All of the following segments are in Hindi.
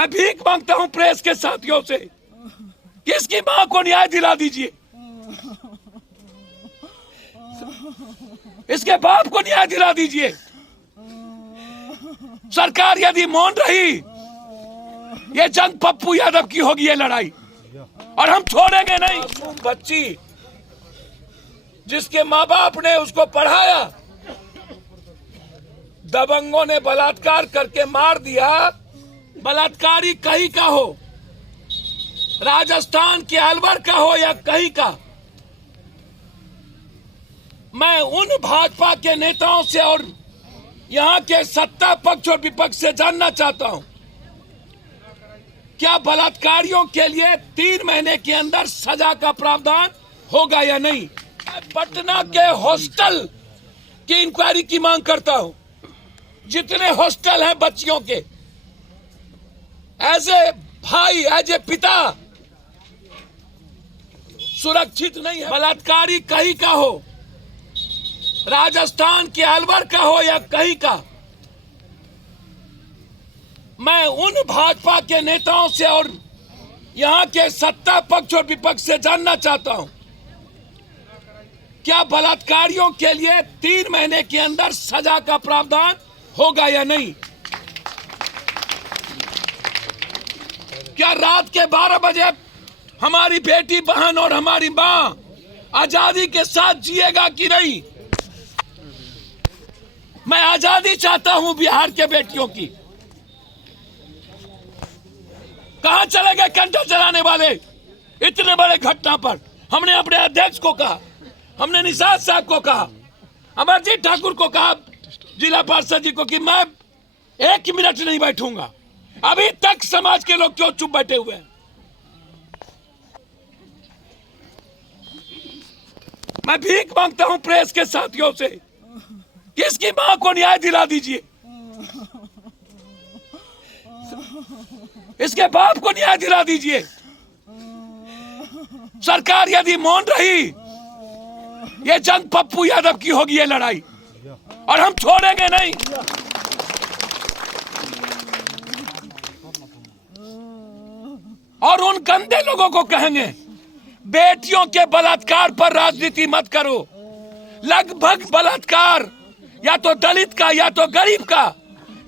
मैं भीख मांगता हूं प्रेस के साथियों से कि इसकी मां को न्याय दिला दीजिए, इसके बाप को न्याय दिला दीजिए। सरकार यदि मौन रही, ये जंग पप्पू यादव की होगी ये लड़ाई, और हम छोड़ेंगे नहीं। बच्ची जिसके माँ बाप ने उसको पढ़ाया, दबंगों ने बलात्कार करके मार दिया। बलात्कारी कहीं का हो, राजस्थान के अलवर का हो या कहीं का, मैं उन भाजपा के नेताओं से और यहां के सत्ता पक्ष और विपक्ष से जानना चाहता हूं, क्या बलात्कारियों के लिए 3 महीने के अंदर सजा का प्रावधान होगा या नहीं। पटना के हॉस्टल की इंक्वायरी की मांग करता हूं। जितने हॉस्टल हैं बच्चियों के, एज ए भाई, एज ए पिता, सुरक्षित नहीं है। बलात्कारी कहीं का हो, राजस्थान के अलवर का हो या कहीं का, मैं उन भाजपा के नेताओं से और यहां के सत्ता पक्ष और विपक्ष से जानना चाहता हूं, क्या बलात्कारियों के लिए 3 महीने के अंदर सजा का प्रावधान होगा या नहीं। क्या रात के 12 बजे हमारी बेटी बहन और हमारी मां आजादी के साथ जिएगा कि नहीं। मैं आजादी चाहता हूं बिहार के बेटियों की। कहां चले गए कंधा चलाने वाले इतने बड़े घटना पर। हमने अपने अध्यक्ष को कहा, हमने निषाद साहब को कहा, अमरजीत ठाकुर को कहा, जिला पार्षद जी को, कि मैं 1 मिनट नहीं बैठूंगा। अभी तक समाज के लोग क्यों चुप बैठे हुए हैं। मैं भीख मांगता हूं प्रेस के साथियों से कि इसकी मां को न्याय दिला दीजिए, इसके बाप को न्याय दिला दीजिए। सरकार यदि मौन रही, ये जंग पप्पू यादव की होगी ये लड़ाई, और हम छोड़ेंगे नहीं। और उन गंदे लोगों को कहेंगे, बेटियों के बलात्कार पर राजनीति मत करो। लगभग बलात्कार या तो दलित का, या तो गरीब का,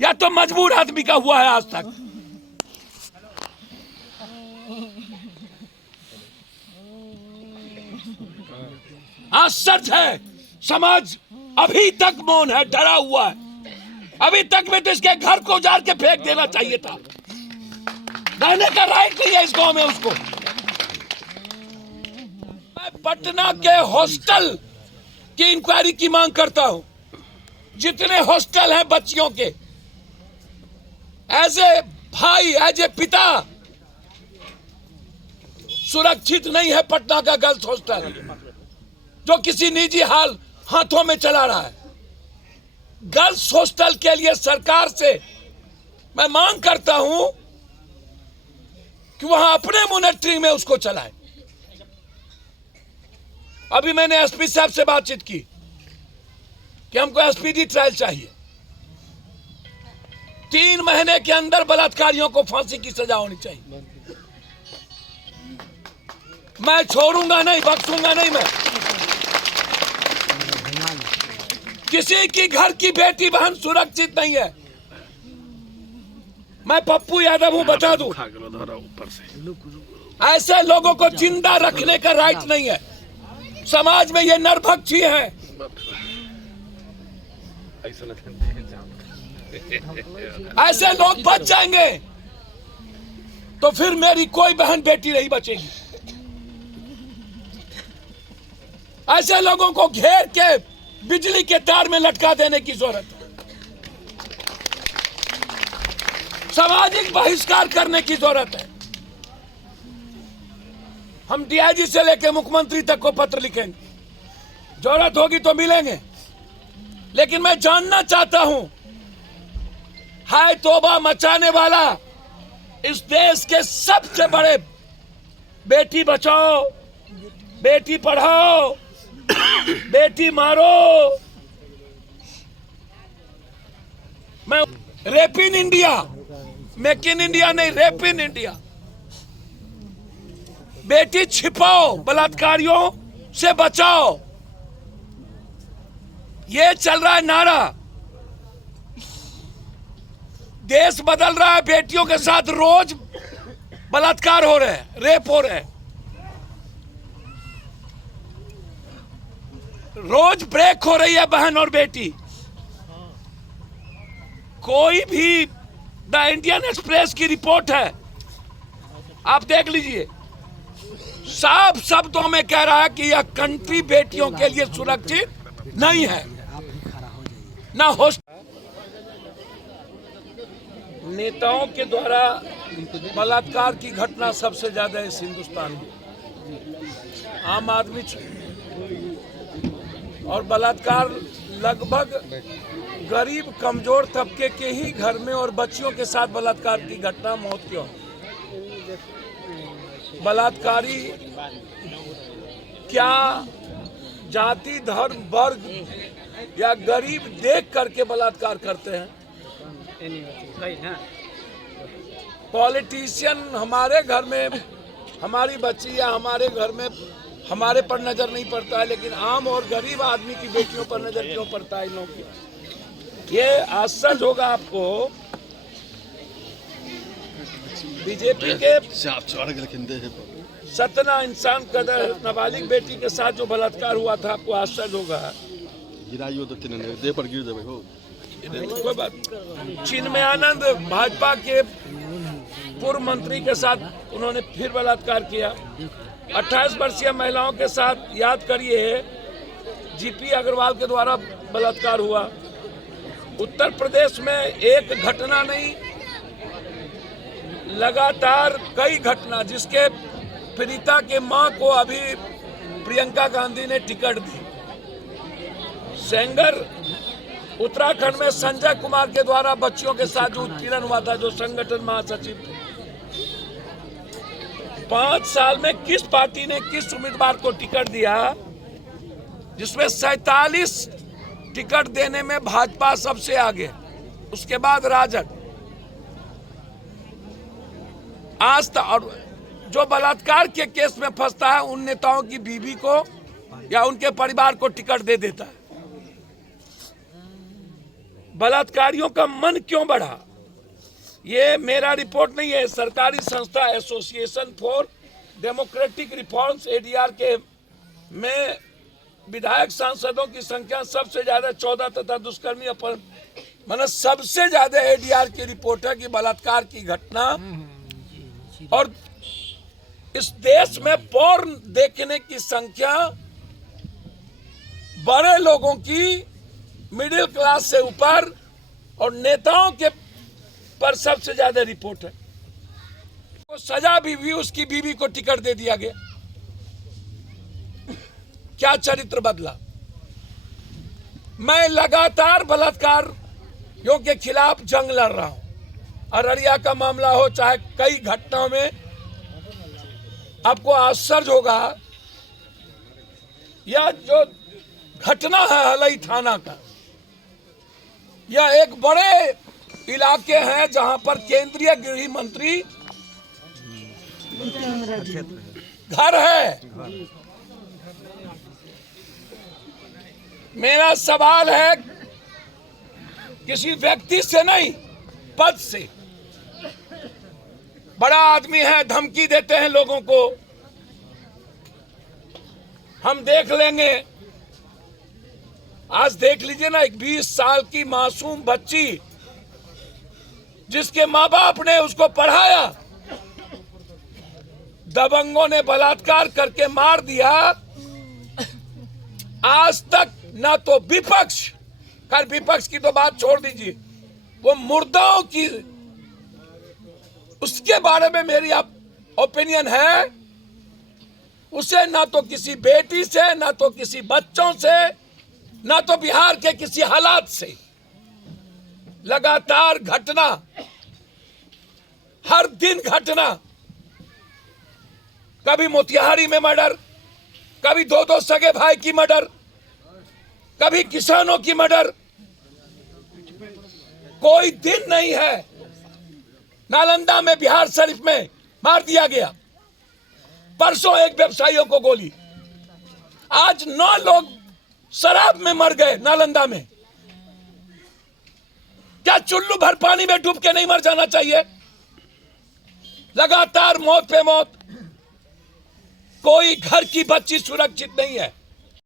या तो मजबूर आदमी का हुआ है आज तक। आश्चर्य है, समाज अभी तक मौन है, डरा हुआ है। अभी तक में तो इसके घर को उजाड़ के फेंक देना चाहिए था। रहने का राइट नहीं है इस गांव में उसको। मैं पटना के हॉस्टल की इंक्वायरी की मांग करता हूं। जितने हॉस्टल हैं बच्चियों के, एज ए भाई, एज ए पिता, सुरक्षित नहीं है पटना का गर्ल्स हॉस्टल, जो किसी निजी हाथों में चला रहा है। गर्ल्स हॉस्टल के लिए सरकार से मैं मांग करता हूं कि वहां अपने मॉनिटरिंग में उसको चलाए। अभी मैंने एसपी साहब से बातचीत की कि हमको एसपीडी ट्रायल चाहिए। 3 महीने के अंदर बलात्कारियों को फांसी की सजा होनी चाहिए। मैं छोड़ूंगा नहीं, बख्शूंगा नहीं। मैं किसी की घर की बेटी बहन सुरक्षित नहीं है। मैं पप्पू यादव हूं, बता दूं, ऐसे लोगों को जिंदा रखने का राइट नहीं है। समाज में ये नरभक्षी है। ऐसे लोग बच जाएंगे तो फिर मेरी कोई बहन बेटी नहीं बचेगी। ऐसे लोगों को घेर के बिजली के तार में लटका देने की जरूरत है। सामाजिक बहिष्कार करने की जरूरत है। हम डीआईजी से लेकर मुख्यमंत्री तक को पत्र लिखेंगे, जरूरत होगी तो मिलेंगे। लेकिन मैं जानना चाहता हूं, हाय तौबा मचाने वाला इस देश के सबसे बड़े बेटी बचाओ, बेटी पढ़ाओ, बेटी मारो, मैं rape in India make in India नहीं, रेप इन इंडिया। बेटी छिपाओ, बलात्कारियों से बचाओ, ये चल रहा है नारा। देश बदल रहा है, बेटियों के साथ रोज बलात्कार हो रहे हैं, रेप हो रहे हैं, रोज ब्रेक हो रही है बहन और बेटी। कोई भी द इंडियन एक्सप्रेस की रिपोर्ट है, आप देख लीजिए, साफ शब्दों में कह रहा है कि यह कंट्री बेटियों के लिए सुरक्षित नहीं है, ना हो। नेताओं के द्वारा बलात्कार की घटना सबसे ज्यादा इस हिंदुस्तान में, आम आदमी और बलात्कार लगभग गरीब कमजोर तबके के ही घर में और बच्चियों के साथ बलात्कार की घटना, मौत क्यों? बलात्कारी क्या जाति, धर्म, वर्ग या गरीब देख करके बलात्कार करते हैं? पॉलिटिशियन हमारे घर में हमारी बच्ची या हमारे घर में हमारे पर नजर नहीं पड़ता है, लेकिन आम और गरीब आदमी की बेटियों पर नजर क्यों पड़ता है इन लोगों की? ये आश्चर्य होगा आपको, बीजेपी के सतना इंसान कदर नाबालिग बेटी के साथ जो बलात्कार हुआ था, आपको आश्चर्य होगा। कोई बात, चिन्मयानंद भाजपा के पूर्व मंत्री के साथ उन्होंने फिर बलात्कार किया। 28 वर्षीय महिलाओं के साथ याद करिए, जीपी अग्रवाल के द्वारा बलात्कार हुआ। उत्तर प्रदेश में एक घटना नहीं, लगातार कई घटना, जिसके पीड़िता के मां को अभी प्रियंका गांधी ने टिकट दी। सेंगर उत्तराखंड में संजय कुमार के द्वारा बच्चियों के साथ जो उत्पीड़न हुआ था, जो संगठन महासचिव थे, 5 साल में किस पार्टी ने किस उम्मीदवार को टिकट दिया, जिसमें 47 टिकट देने में भाजपा सबसे आगे, उसके बाद राजद। आज तक और जो बलात्कार के केस में फंसता है, उन नेताओं की बीवी को या उनके परिवार को टिकट दे देता है। बलात्कारियों का मन क्यों बढ़ा? ये मेरा रिपोर्ट नहीं है, सरकारी संस्था association for democratic reforms ADR के में विधायक सांसदों की संख्या सबसे ज्यादा 14 तथा दुष्कर्मी अपहरण, मतलब सबसे ज्यादा एडीआर की रिपोर्ट है कि बलात्कार की घटना। और इस देश में पोर्न देखने की संख्या बड़े लोगों की, मिडिल क्लास से ऊपर, और नेताओं के पर सबसे ज्यादा रिपोर्ट है। तो सजा भी उसकी बीवी को टिकट दे दिया गया। क्या चरित्र बदला? मैं लगातार बलात्कारियों के खिलाफ जंग लड़ रहा हूं। अररिया का मामला हो, चाहे कई घटनाओं में, आपको आश्चर्य होगा, यह जो घटना है हलई थाना का, यह एक बड़े इलाके हैं जहां पर केंद्रीय गृह मंत्री घर है। मेरा सवाल है किसी व्यक्ति से नहीं, पद से। बड़ा आदमी है, धमकी देते हैं लोगों को, हम देख लेंगे। आज देख लीजिए ना, एक 20 साल की मासूम बच्ची, जिसके माँ बाप ने उसको पढ़ाया, दबंगों ने बलात्कार करके मार दिया। आज तक ना तो विपक्ष, खैर विपक्ष की तो बात छोड़ दीजिए, वो मुर्दाओं की, उसके बारे में मेरी ओपिनियन है, उसे ना तो किसी बेटी से, ना तो किसी बच्चों से, ना तो बिहार के किसी हालात से। लगातार घटना, हर दिन घटना, कभी मोतिहारी में मर्डर, कभी 2-2 सगे भाई की मर्डर, कभी किसानों की मर्डर। कोई दिन नहीं है नालंदा में, बिहार शरीफ में मार दिया गया। परसों एक व्यवसायियों को गोली। आज 9 लोग शराब में मर गए नालंदा में। क्या चुल्लू भर पानी में डूब के नहीं मर जाना चाहिए? लगातार मौत पे मौत। कोई घर की बच्ची सुरक्षित नहीं है।